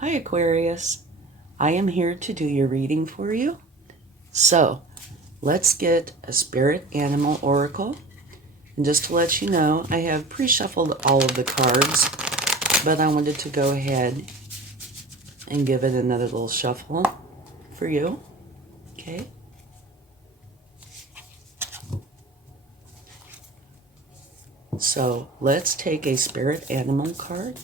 Hi Aquarius, I am here to do your reading for you. So let's get a spirit animal oracle. And just to let you know, I have pre-shuffled all of the cards, but I wanted to go ahead and give it another little shuffle for you. Okay. So let's take a spirit animal card.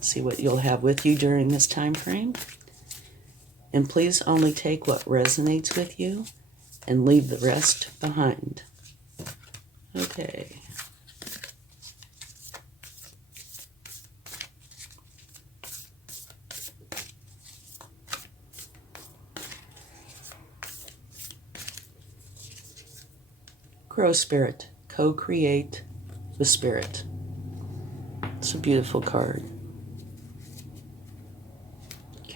See what you'll have with you during this time frame. And please only take what resonates with you and leave the rest behind. Okay. Grow Spirit. Co-create with Spirit. It's a beautiful card.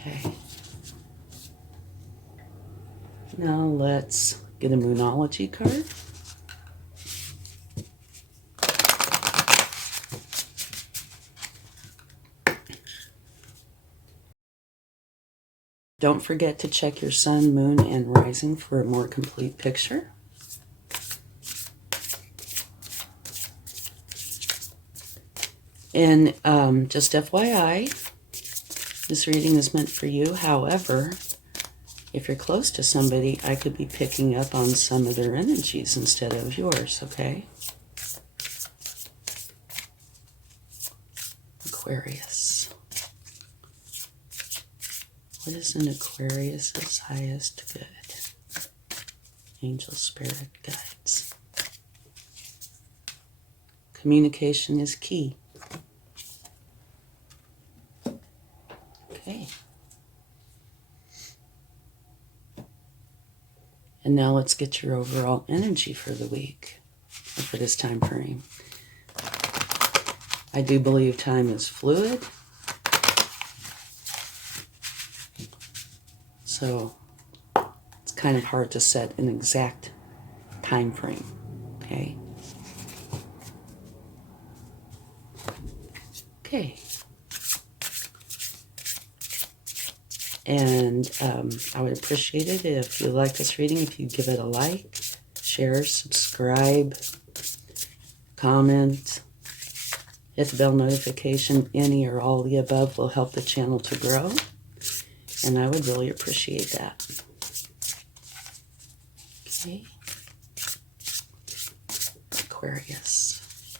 Okay. Now let's get a Moonology card. Don't forget to check your sun, moon, and rising for a more complete picture. And just FYI, this reading is meant for you. However, if you're close to somebody, I could be picking up on some of their energies instead of yours, okay? Aquarius. What is an Aquarius's highest good? Angel spirit guides. Communication is key. Okay. And now let's get your overall energy for the week, or for this time frame. I do believe time is fluid. So it's kind of hard to set an exact time frame, okay? Okay. And I would appreciate it if you like this reading, if you give it a like, share, subscribe, comment, hit the bell notification. Any or all of the above will help the channel to grow, and I would really appreciate that. Okay. Aquarius.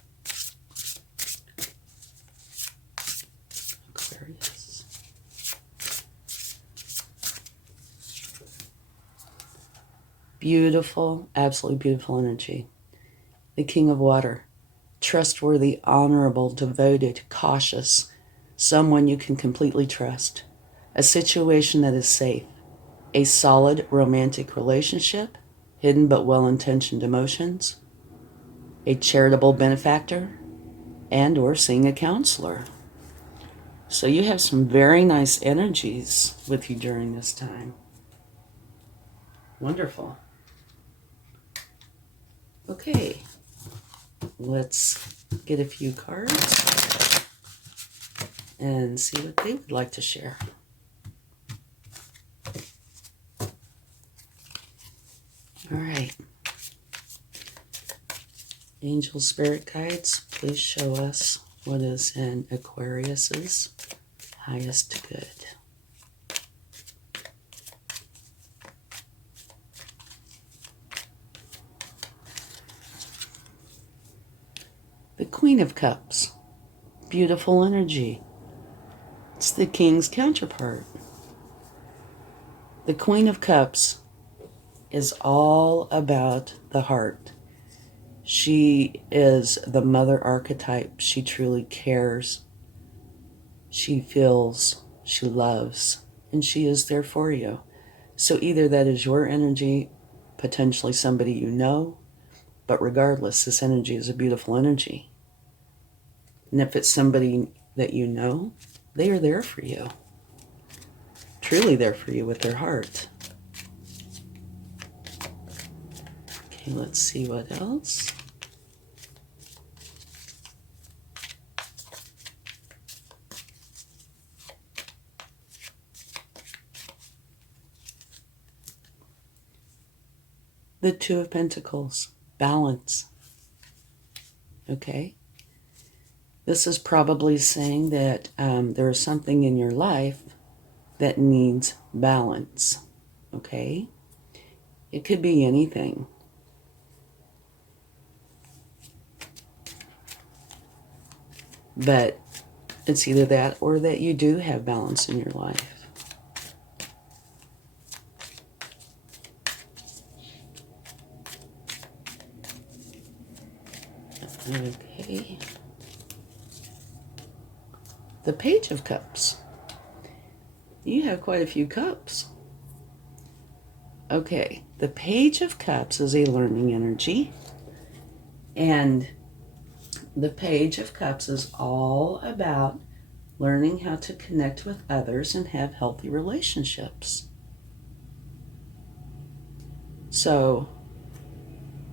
Aquarius. Beautiful, absolutely beautiful energy. The King of Water. Trustworthy, honorable, devoted, cautious. Someone you can completely trust. A situation that is safe. A solid romantic relationship. Hidden but well-intentioned emotions. A charitable benefactor. And or seeing a counselor. So you have some very nice energies with you during this time. Wonderful. Okay, let's get a few cards and see what they would like to share. All right. Angel Spirit Guides, please show us what is in Aquarius's highest good. The Queen of Cups. Beautiful energy. It's the King's counterpart. The Queen of Cups is all about the heart. She is the mother archetype. She truly cares. She feels, she loves, and she is there for you. So either that is your energy, potentially somebody you know, but regardless, this energy is a beautiful energy. And if it's somebody that you know, they are there for you. Truly there for you with their heart. Okay, let's see what else. The Two of Pentacles, balance. Okay? This is probably saying that there is something in your life that needs balance. Okay? It could be anything. But it's either that or that you do have balance in your life. Okay. The Page of Cups. You have quite a few cups. Okay. The Page of Cups is a learning energy. And the Page of Cups is all about learning how to connect with others and have healthy relationships. So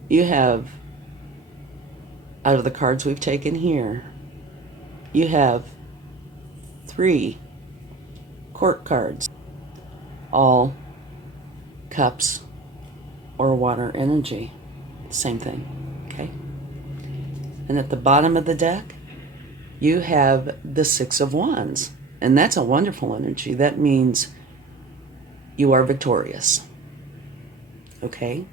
you have, out of the cards we've taken here, you have 3 court cards, all cups or water energy. Same thing, okay? And at the bottom of the deck, you have the 6 of Wands. And that's a wonderful energy. That means you are victorious, okay?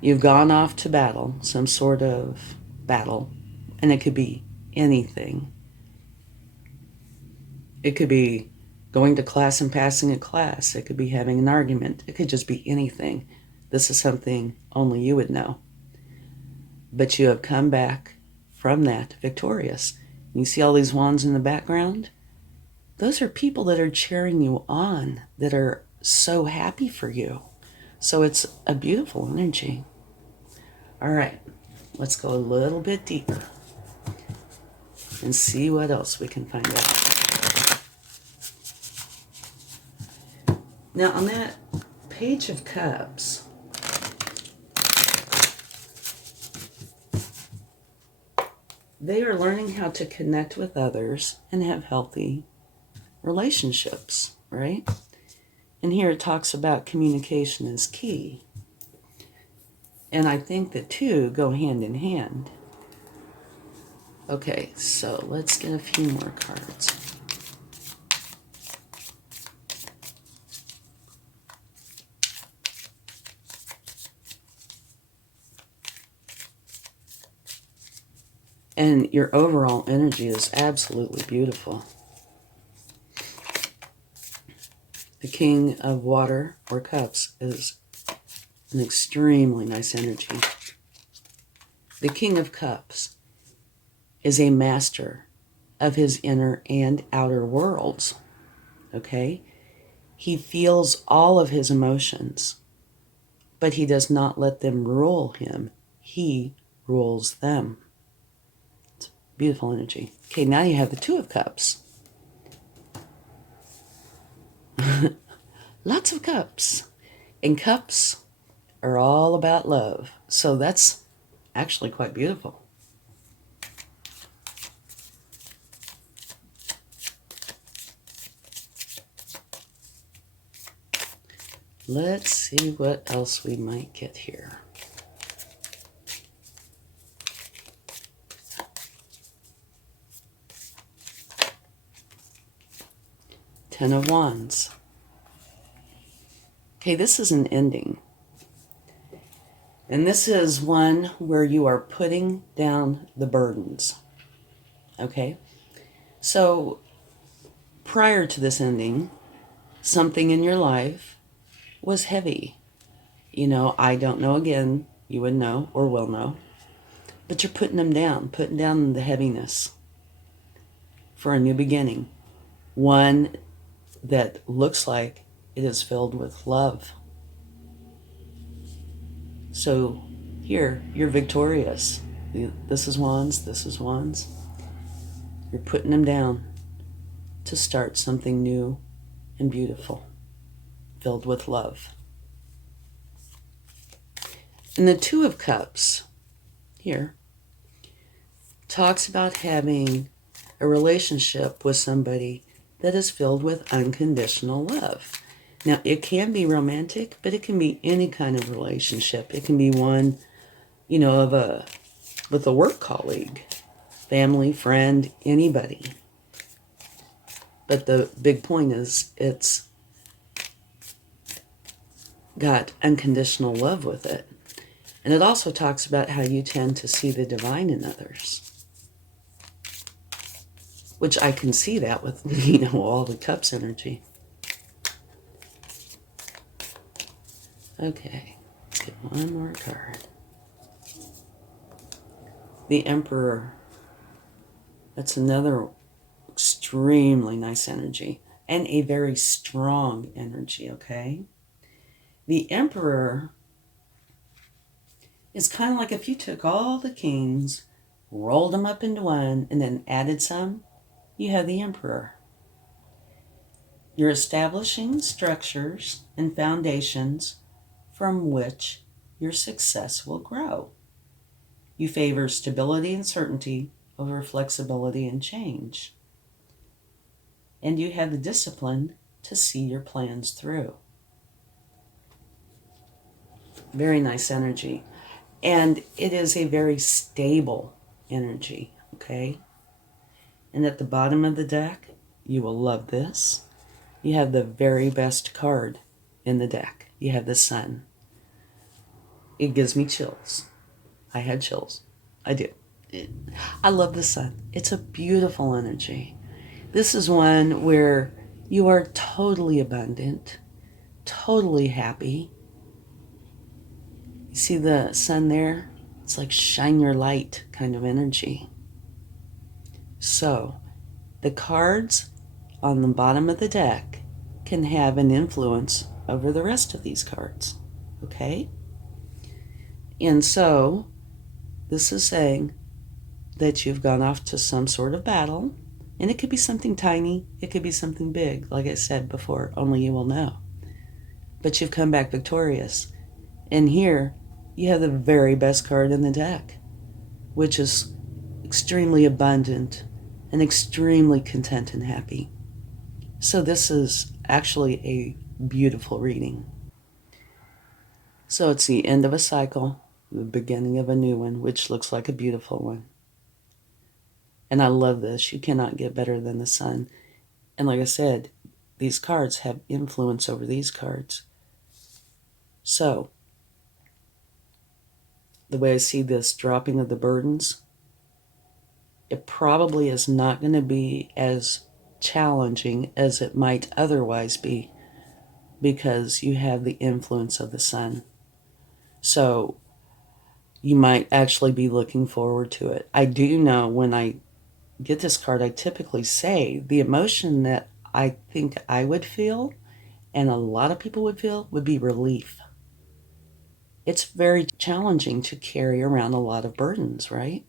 You've gone off to battle, some sort of battle, and it could be anything. It could be going to class and passing a class. It could be having an argument. It could just be anything. This is something only you would know. But you have come back from that victorious. You see all these wands in the background? Those are people that are cheering you on, that are so happy for you. So it's a beautiful energy. All right, let's go a little bit deeper and see what else we can find out. Now, on that Page of Cups, they are learning how to connect with others and have healthy relationships, right? And here it talks about communication is key. And I think the two go hand in hand. Okay, so let's get a few more cards. And your overall energy is absolutely beautiful. The King of Water or Cups is an extremely nice energy. The King of Cups is a master of his inner and outer worlds, okay? He feels all of his emotions, but he does not let them rule him. He rules them. It's beautiful energy. Okay, now you have the Two of Cups. Lots of cups. And cups are all about love. So that's actually quite beautiful. Let's see what else we might get here. Ten of Wands. Okay, this is an ending. And this is one where you are putting down the burdens. Okay? So, prior to this ending, something in your life was heavy. You know, I don't know, again, you would know or will know. But you're putting them down, putting down the heaviness for a new beginning. One that looks like it is filled with love. So here, you're victorious. This is Wands, this is Wands. You're putting them down to start something new and beautiful, filled with love. And the Two of Cups here talks about having a relationship with somebody that is filled with unconditional love. Now, it can be romantic, but it can be any kind of relationship. It can be one, with a work colleague, family, friend, anybody. But the big point is it's got unconditional love with it. And it also talks about how you tend to see the divine in others, which I can see that with, all the cups energy. Okay, let's get one more card. The Emperor. That's another extremely nice energy and a very strong energy, okay? The Emperor is kind of like if you took all the kings, rolled them up into one, and then added some, you have the Emperor. You're establishing structures and foundations from which your success will grow. You favor stability and certainty over flexibility and change. And you have the discipline to see your plans through. Very nice energy. And it is a very stable energy, okay? And at the bottom of the deck, you will love this. You have the very best card in the deck. You have the Sun. It gives me chills. I had chills. I do. I love the Sun. It's a beautiful energy. This is one where you are totally abundant, totally happy. You see the Sun there? It's like shine your light kind of energy. So, the cards on the bottom of the deck can have an influence over the rest of these cards, okay? And so, this is saying that you've gone off to some sort of battle, and it could be something tiny, it could be something big, like I said before, only you will know. But you've come back victorious. And here, you have the very best card in the deck, which is extremely abundant and extremely content and happy. So this is actually a beautiful reading. So it's the end of a cycle, the beginning of a new one, which looks like a beautiful one. And I love this. You cannot get better than the Sun. And like I said, these cards have influence over these cards. So, the way I see this dropping of the burdens, it probably is not going to be as challenging as it might otherwise be because you have the influence of the Sun. So you might actually be looking forward to it. I do know when I get this card, I typically say the emotion that I think I would feel and a lot of people would feel would be relief. It's very challenging to carry around a lot of burdens, right?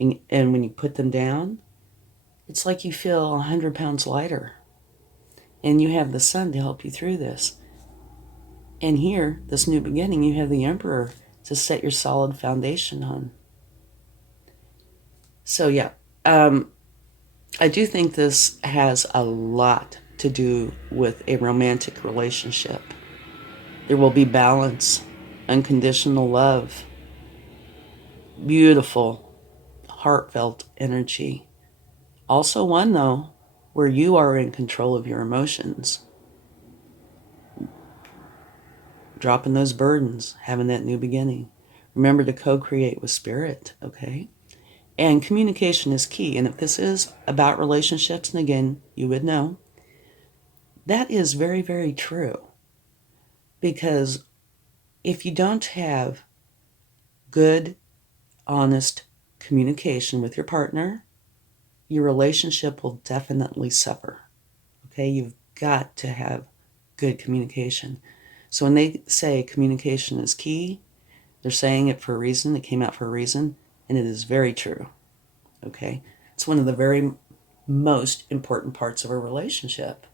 And when you put them down, it's like you feel 100 pounds lighter. And you have the Sun to help you through this. And here, this new beginning, you have the Emperor to set your solid foundation on. So yeah, I do think this has a lot to do with a romantic relationship. There will be balance, unconditional love, beautiful, heartfelt energy. Also one, though, where you are in control of your emotions. Dropping those burdens, having that new beginning. Remember to co-create with Spirit, okay? And communication is key. And if this is about relationships, and again, you would know, that is very, very true. Because if you don't have good, honest communication with your partner, your relationship will definitely suffer. Okay, you've got to have good communication. So when they say communication is key, they're saying it for a reason. It came out for a reason, and it is very true. Okay, it's one of the very most important parts of a relationship,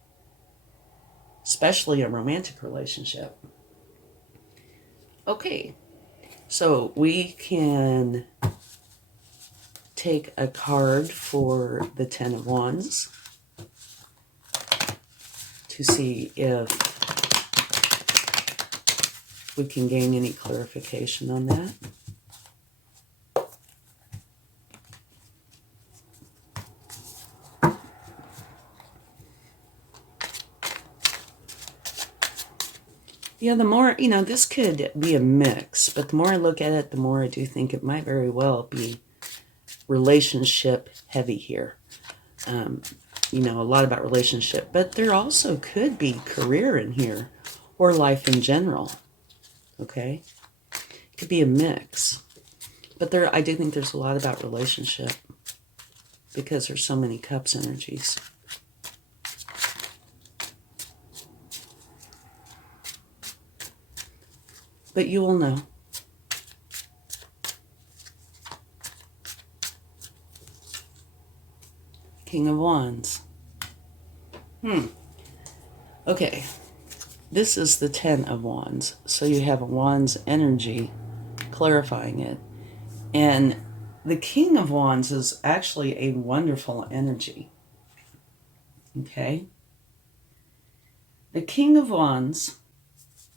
especially a romantic relationship. Okay, so we can take a card for the Ten of Wands to see if we can gain any clarification on that. Yeah, the more, this could be a mix, but the more I look at it, the more I do think it might very well be relationship heavy here. A lot about relationship, but there also could be career in here or life in general. Okay? It could be a mix. But I do think there's a lot about relationship because there's so many cups energies. But you will know. King of Wands. Okay. This is the 10 of Wands. So you have a Wands energy clarifying it. And the King of Wands is actually a wonderful energy. Okay? The King of Wands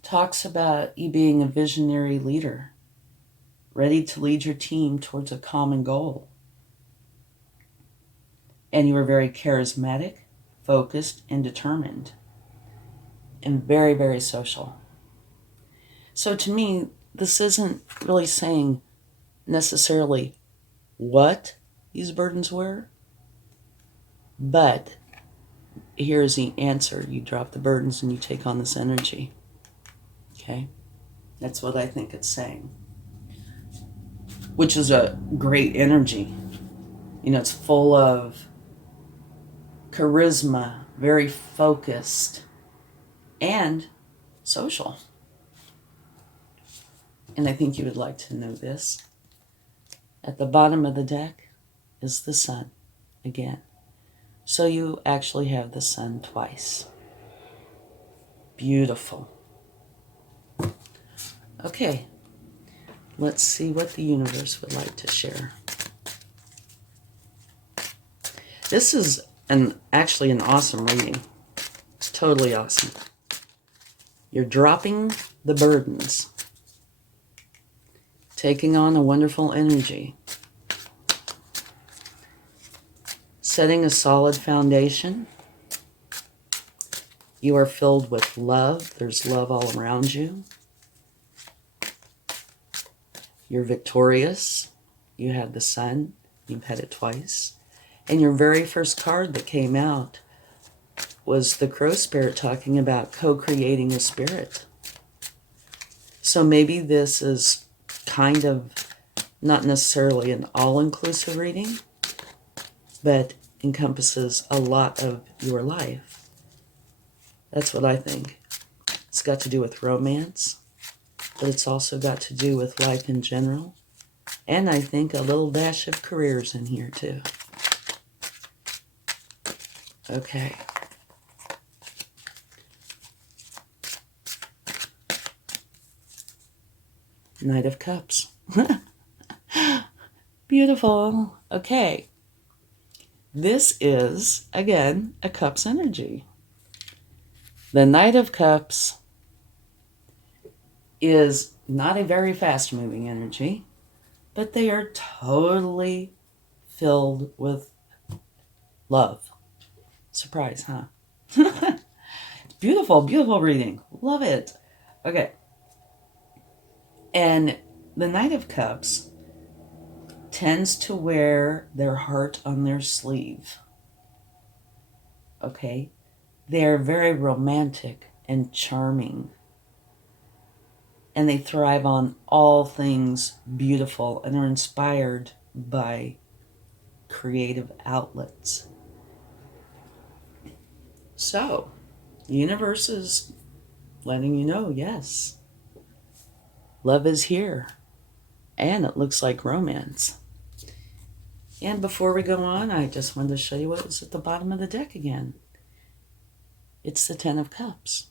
talks about you being a visionary leader, ready to lead your team towards a common goal. And you are very charismatic, focused, and determined, and very, very social. So to me, this isn't really saying necessarily what these burdens were, but here's the answer. You drop the burdens and you take on this energy. Okay? That's what I think it's saying. Which is a great energy. It's full of charisma, very focused, and social. And I think you would like to know this. At the bottom of the deck is the sun again. So you actually have the sun twice. Beautiful. Okay, let's see what the universe would like to share. This is actually an awesome reading. Totally awesome. You're dropping the burdens, taking on a wonderful energy, setting a solid foundation. You are filled with love. There's love all around you. You're victorious. You had the sun. You've had it twice. And your very first card that came out was the Crow Spirit talking about co-creating a spirit. So maybe this is kind of not necessarily an all-inclusive reading, but encompasses a lot of your life. That's what I think. It's got to do with romance, but it's also got to do with life in general. And I think a little dash of careers in here too. Okay. Knight of Cups. Beautiful. Okay. This is, again, a Cups energy. The Knight of Cups is not a very fast-moving energy, but they are totally filled with love. Surprise, huh? Beautiful, beautiful reading. Love it. Okay. And the Knight of Cups tends to wear their heart on their sleeve. Okay? They are very romantic and charming. And they thrive on all things beautiful and are inspired by creative outlets. So, the universe is letting you know, yes, love is here. And it looks like romance. And before we go on, I just wanted to show you what was at the bottom of the deck again. It's the 10 of Cups,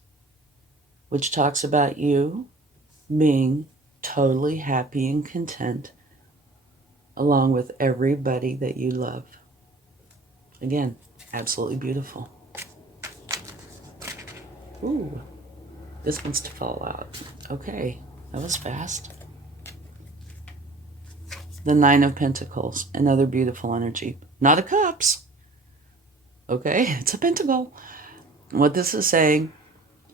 which talks about you being totally happy and content along with everybody that you love. Again, absolutely beautiful. Ooh, this wants to fall out. Okay, that was fast. The Nine of Pentacles, another beautiful energy. Not a cups. Okay, it's a pentacle. What this is saying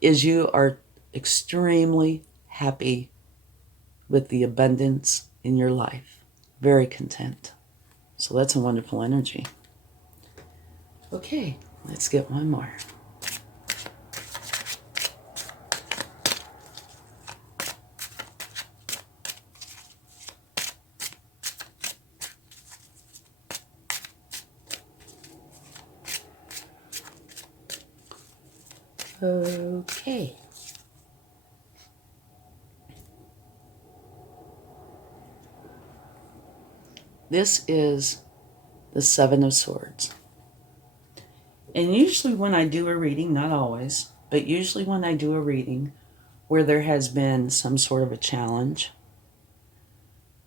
is you are extremely happy with the abundance in your life. Very content. So that's a wonderful energy. Okay, let's get one more. Okay. This is the Seven of Swords. And usually when I do a reading, not always, but usually when I do a reading where there has been some sort of a challenge,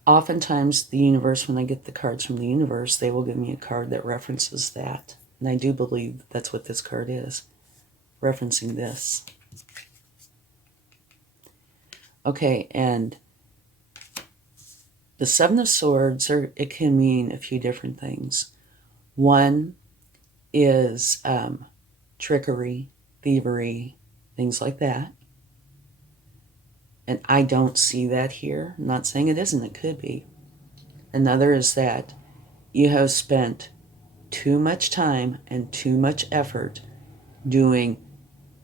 oftentimes the universe, when I get the cards from the universe, they will give me a card that references that. And I do believe that's what this card is, referencing this. Okay, and the Seven of Swords, it can mean a few different things. One is trickery, thievery, things like that. And I don't see that here. I'm not saying it isn't, it could be. Another is that you have spent too much time and too much effort doing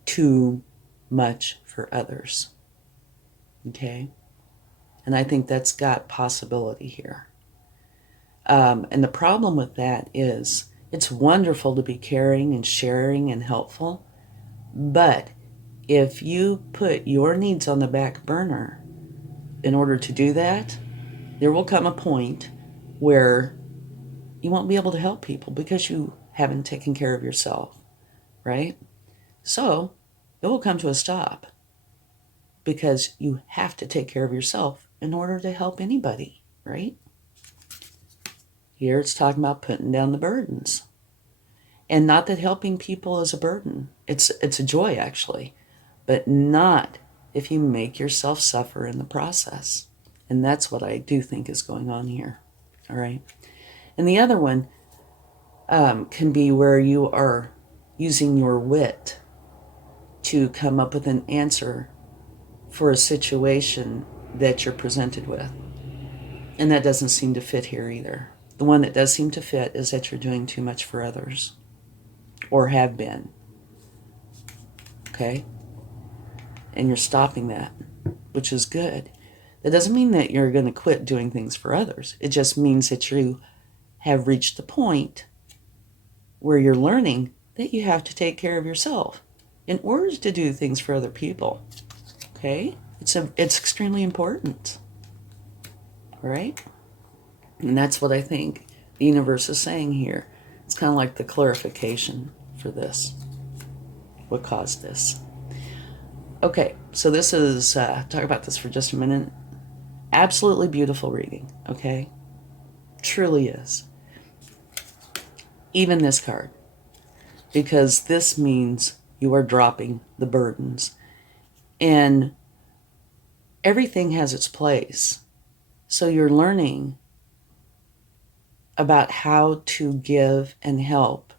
too much for others. Okay? And I think that's got possibility here. And the problem with that is it's wonderful to be caring and sharing and helpful, but if you put your needs on the back burner in order to do that, there will come a point where you won't be able to help people because you haven't taken care of yourself, right? So it will come to a stop because you have to take care of yourself in order to help anybody, right? Here it's talking about putting down the burdens. And not that helping people is a burden. It's a joy, actually. But not if you make yourself suffer in the process. And that's what I do think is going on here. All right. And the other one can be where you are using your wit to come up with an answer for a situation that you're presented with. And that doesn't seem to fit here either. The one that does seem to fit is that you're doing too much for others, or have been. Okay? And you're stopping that, which is good. That doesn't mean that you're going to quit doing things for others. It just means that you have reached the point where you're learning that you have to take care of yourself in order to do things for other people. Okay? It's extremely important. All right? And that's what I think the universe is saying here. It's kind of like the clarification for this. What caused this? Okay, so this is, talk about this for just a minute. Absolutely beautiful reading, okay? Truly is. Even this card. Because this means you are dropping the burdens. And everything has its place. So you're learning about how to give and help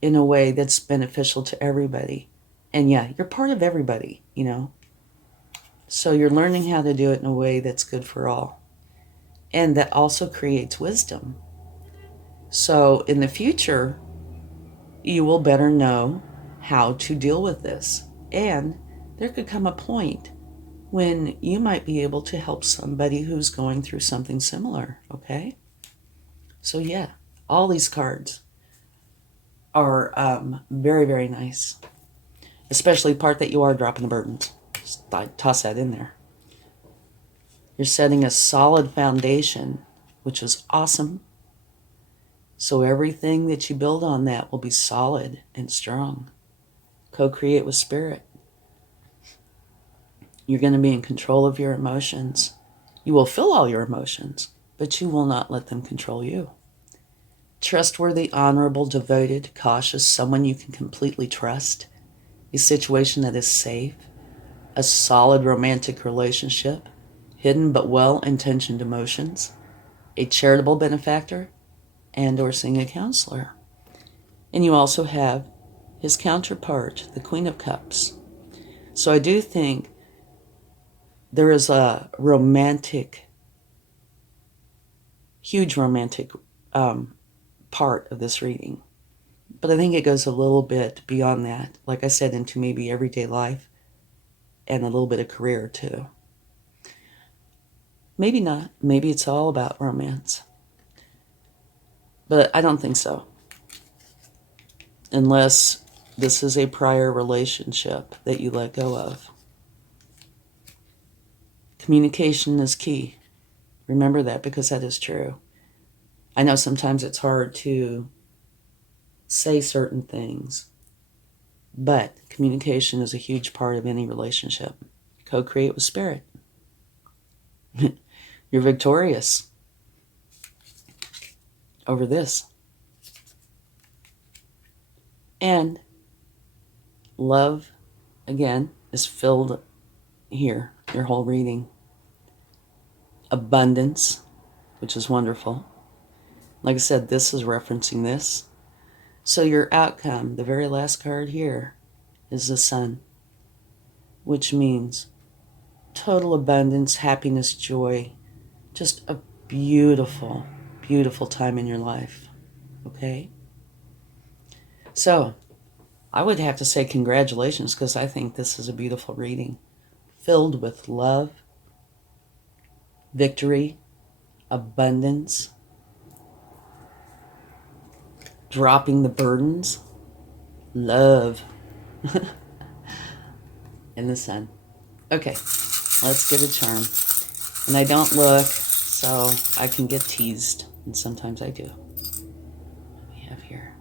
in a way that's beneficial to everybody. And yeah, you're part of everybody, you know. So you're learning how to do it in a way that's good for all. And that also creates wisdom. So in the future, you will better know how to deal with this. And there could come a point when you might be able to help somebody who's going through something similar, okay? So yeah, all these cards are very, very nice. Especially the part that you are dropping the burdens. Just toss that in there. You're setting a solid foundation, which is awesome. So everything that you build on that will be solid and strong. Co-create with spirit. You're going to be in control of your emotions. You will feel all your emotions, but you will not let them control you. Trustworthy, honorable, devoted, cautious, someone you can completely trust. a situation that is safe, a solid romantic relationship, hidden but well-intentioned emotions, a charitable benefactor, and or seeing a counselor. And you also have his counterpart, the Queen of Cups. So I do think there is a romantic, huge romantic part of this reading. But I think it goes a little bit beyond that, like I said, into maybe everyday life and a little bit of career too. Maybe not. Maybe it's all about romance. But I don't think so. Unless this is a prior relationship that you let go of. Communication is key. Remember that, because that is true. I know sometimes it's hard to say certain things, but communication is a huge part of any relationship. Co-create with spirit. You're victorious over this. And love, again, is filled here, your whole reading. Abundance, which is wonderful. Like I said, this is referencing this. So your outcome, the very last card here, is the Sun, which means total abundance, happiness, joy, just a beautiful, beautiful time in your life. Okay? So, I would have to say congratulations, because I think this is a beautiful reading, filled with love, victory, abundance, dropping the burdens, love, and the Sun. Okay, let's get a charm. And I don't look, so I can get teased, and sometimes I do. What do we have here?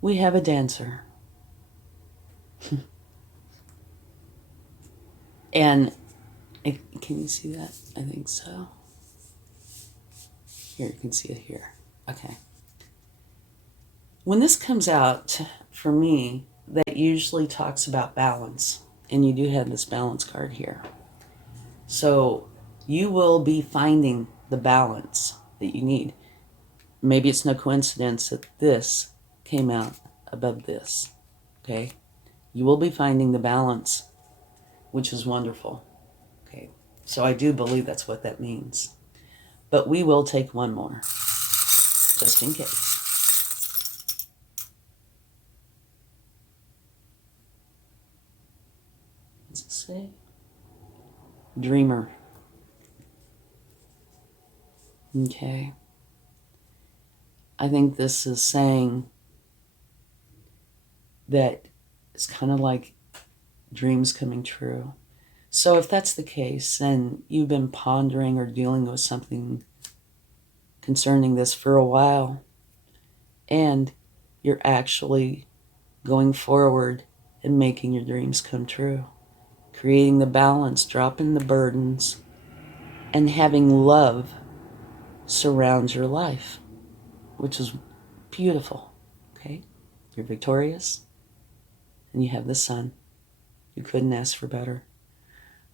We have a dancer. And can you see that? I think so. Here, you can see it here. Okay. When this comes out, for me, that usually talks about balance. And you do have this balance card here. So you will be finding the balance that you need. Maybe it's no coincidence that this came out above this. Okay? You will be finding the balance, which is wonderful. Okay? So I do believe that's what that means. But we will take one more, just in case. What's it say? Dreamer. Okay. I think this is saying that it's kind of like dreams coming true. So if that's the case, and you've been pondering or dealing with something concerning this for a while, and you're actually going forward and making your dreams come true, creating the balance, dropping the burdens, and having love surround your life, which is beautiful. Okay? You're victorious, and you have the Sun. You couldn't ask for better.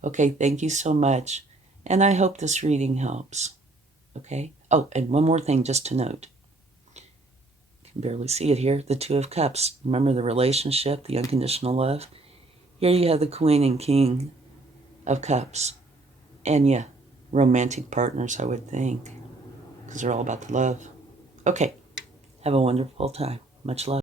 Okay, thank you so much, and I hope this reading helps. Okay? Oh, and one more thing just to note. You can barely see it here. The Two of Cups. Remember the relationship, the unconditional love? Here you have the Queen and King of Cups. And yeah, romantic partners, I would think, because they're all about the love. Okay, have a wonderful time. Much love.